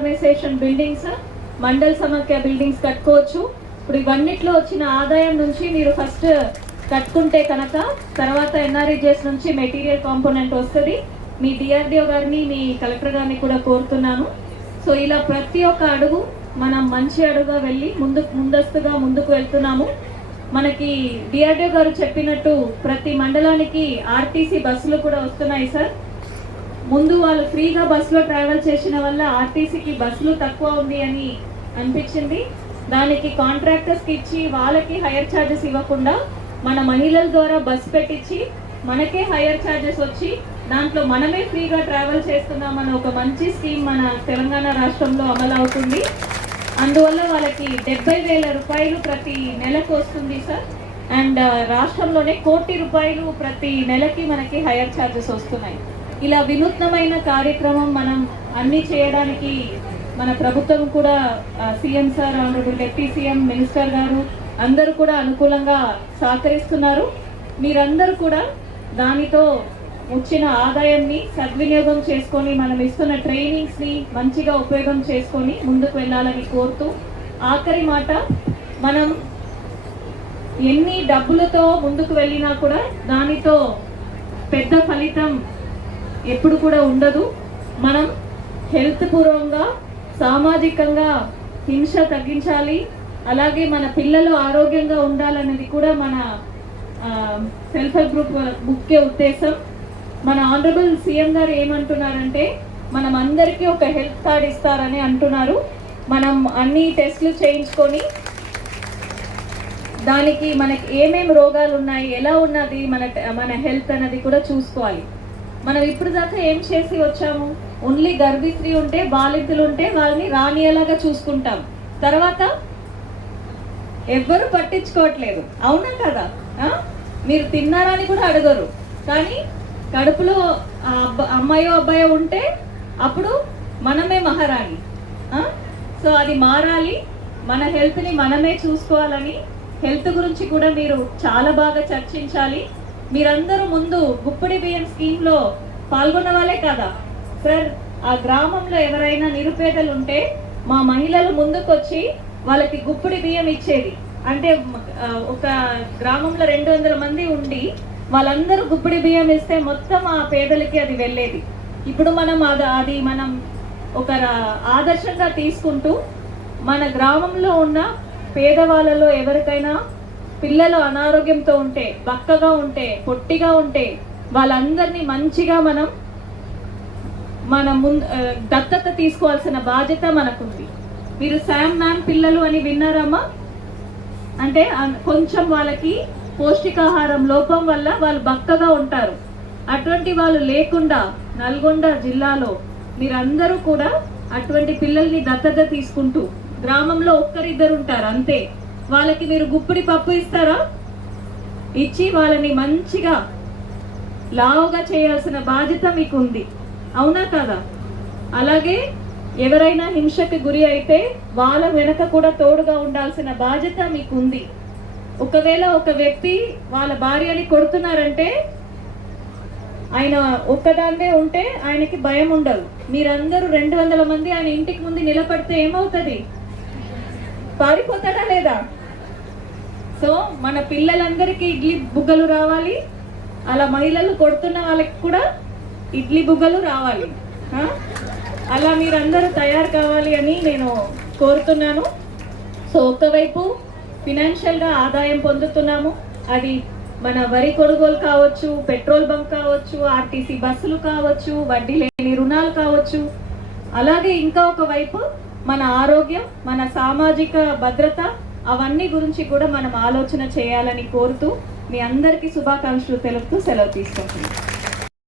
Organisation buildings mandal సమాఖ్య buildings కట్టుకోవచ్చు. ఇప్పుడు ఇవన్నిట్లో వచ్చిన ఆదాయం నుంచి మీరు ఫస్ట్ కట్టుకుంటే కనుక తర్వాత ఎన్ఆర్ఈజెస్ నుంచి మెటీరియల్ కాంపోనెంట్ వస్తుంది. మీ డిఆర్డిఓ గారిని మీ కలెక్టర్ గారిని కూడా కోరుతున్నాను. సో ఇలా ప్రతి ఒక్క అడుగు మనం మంచి అడుగుగా వెళ్ళి ముందు ముందస్తుగా ముందుకు వెళ్తున్నాము. మనకి డిఆర్డిఓ గారు చెప్పినట్టు ప్రతి మండలానికి ఆర్టీసీ బస్సులు కూడా వస్తున్నాయి సార్ ముందు వాళ్ళు ఫ్రీగా బస్సులో ట్రావెల్ చేసిన వల్ల ఆర్టీసీకి బస్సులు తక్కువ ఉంది అని అనిపించింది. దానికి కాంట్రాక్టర్స్కి ఇచ్చి వాళ్ళకి హైయర్ ఛార్జెస్ ఇవ్వకుండా మన మహిళల ద్వారా బస్ పెట్టించి మనకే హైయర్ ఛార్జెస్ వచ్చి దాంట్లో మనమే ఫ్రీగా ట్రావెల్ చేస్తున్నామన్న ఒక మంచి స్కీమ్ మన తెలంగాణ రాష్ట్రంలో అమలు అవుతుంది. అందువల్ల వాళ్ళకి డెబ్బై వేల రూపాయలు ప్రతి నెలకు వస్తుంది సార్. అండ్ రాష్ట్రంలోనే కోటి రూపాయలు ప్రతి నెలకి మనకి హైయర్ ఛార్జెస్ వస్తున్నాయి. ఇలా వినూత్నమైన కార్యక్రమం మనం అన్ని చేయడానికి మన ప్రభుత్వం కూడా CM sir honourable deputy CM minister గారు అందరూ కూడా అనుకూలంగా సహకరిస్తున్నారు. మీరందరూ కూడా దానితో వచ్చిన ఆదాయాన్ని సద్వినియోగం చేసుకొని మనం ఇస్తున్న ట్రైనింగ్స్ని మంచిగా ఉపయోగం చేసుకొని ముందుకు వెళ్ళాలని కోరుతూ ఆఖరి మాట మనం ఎన్ని డబ్బులతో ముందుకు వెళ్ళినా కూడా దానితో పెద్ద ఫలితం ఎప్పుడు కూడా ఉండదు. మనం హెల్త్ పూర్వంగా సామాజికంగా హింస తగ్గించాలి. అలాగే మన పిల్లలు ఆరోగ్యంగా ఉండాలనేది కూడా మన సెల్ఫ్ హెల్ప్ గ్రూప్ ముఖ్య ఉద్దేశం. మన ఆనరబుల్ సీఎం గారు ఏమంటున్నారంటే మనం అందరికీ ఒక హెల్త్ కార్డ్ ఇస్తారని అంటున్నారు. మనం అన్ని టెస్ట్లు చేయించుకొని దానికి మనకి ఏమేమి రోగాలు ఉన్నాయి ఎలా ఉన్నది మన మన హెల్త్ అనేది కూడా చూసుకోవాలి. మనం ఇప్పుడు దాకా ఏం చేసి వచ్చాము? ఓన్లీ గర్భిత్రి ఉంటే బాలింతలు ఉంటే వాళ్ళని రానియేలాగా చూసుకుంటాం. తర్వాత ఎవ్వరు పట్టించుకోవట్లేదు. అవునా కదా? మీరు తిన్నారా అని కూడా అడగరు. కానీ కడుపులో ఆ అబ్బ అమ్మాయో అబ్బాయో ఉంటే అప్పుడు మనమే మహారాణి. సో అది మారాలి. మన హెల్త్ని మనమే చూసుకోవాలని హెల్త్ గురించి కూడా మీరు చాలా బాగా చర్చించాలి. మీరందరూ ముందు గుప్పడి బియ్యం స్కీమ్లో పాల్గొన్న వాళ్ళే కదా? సార్ ఆ గ్రామంలో ఎవరైనా నిరుపేదలు ఉంటే మా మహిళలు ముందుకొచ్చి వాళ్ళకి గుప్పిడి బియ్యం ఇచ్చేది. అంటే ఒక గ్రామంలో రెండు వందల మంది ఉండి వాళ్ళందరూ గుప్పిడి బియ్యం ఇస్తే మొత్తం ఆ పేదలకి అది వెళ్ళేది. ఇప్పుడు మనం అది అది మనం ఒక ఆదర్శంగా తీసుకుంటూ మన గ్రామంలో ఉన్న పేదవాళ్ళలో ఎవరికైనా పిల్లలు అనారోగ్యంతో ఉంటే బక్కగా ఉంటే పొట్టిగా ఉంటే వాళ్ళందరినీ మంచిగా మనం మన ముందు దత్తత తీసుకోవాల్సిన బాధ్యత మనకుంది. మీరు శామ్ మ్యామ్ పిల్లలు అని విన్నారమ్మా అంటే కొంచెం వాళ్ళకి పౌష్టికాహారం లోపం వల్ల వాళ్ళు బక్కగా ఉంటారు. అటువంటి వాళ్ళు లేకుండా నల్గొండ జిల్లాలో మీరందరూ కూడా అటువంటి పిల్లల్ని దత్తత తీసుకుంటూ గ్రామంలో ఒక్కరిద్దరు ఉంటారు అంతే. వాళ్ళకి మీరు గుప్పిడి పప్పు ఇస్తారా? ఇచ్చి వాళ్ళని మంచిగా లావుగా చేయాల్సిన బాధ్యత మీకు ఉంది అవునా కదా? అలాగే ఎవరైనా హింసకి గురి అయితే వాళ్ళ వెనక కూడా తోడుగా ఉండాల్సిన బాధ్యత మీకు ఉంది ఒకవేళ ఒక వ్యక్తి వాళ్ళ భార్యని కొడుతున్నారంటే ఆయన ఒక్కదాన్నే ఉంటే ఆయనకి భయం ఉండదు. మీరందరూ రెండు వందల మంది ఆయన ఇంటికి ముందు నిలబడితే ఏమవుతుంది? పారిపోతాడా లేదా? సో మన పిల్లలందరికీ ఇడ్లీ బుగ్గలు రావాలి. అలా మహిళలు కొడుతున్న వాళ్ళకి కూడా ఇడ్లీ బుగ్గలు రావాలి. అలా మీరందరూ తయారు కావాలి అని నేను కోరుతున్నాను. సో ఒకవైపు ఫినాన్షియల్గా ఆదాయం పొందుతున్నాము. అది మన వరి కొనుగోలు కావచ్చు పెట్రోల్ బంక్ కావచ్చు ఆర్టీసీ బస్సులు కావచ్చు వడ్డీ లేని రుణాలు కావచ్చు. అలాగే ఇంకా ఒక వైపు మన ఆరోగ్యం మన సామాజిక భద్రత అవన్నీ గురించి కూడా మనం ఆలోచన చేయాలని కోరుతూ మీ అందరికీ శుభాకాంక్షలు తెలుపుతూ సెలవు తీసుకుంటున్నాను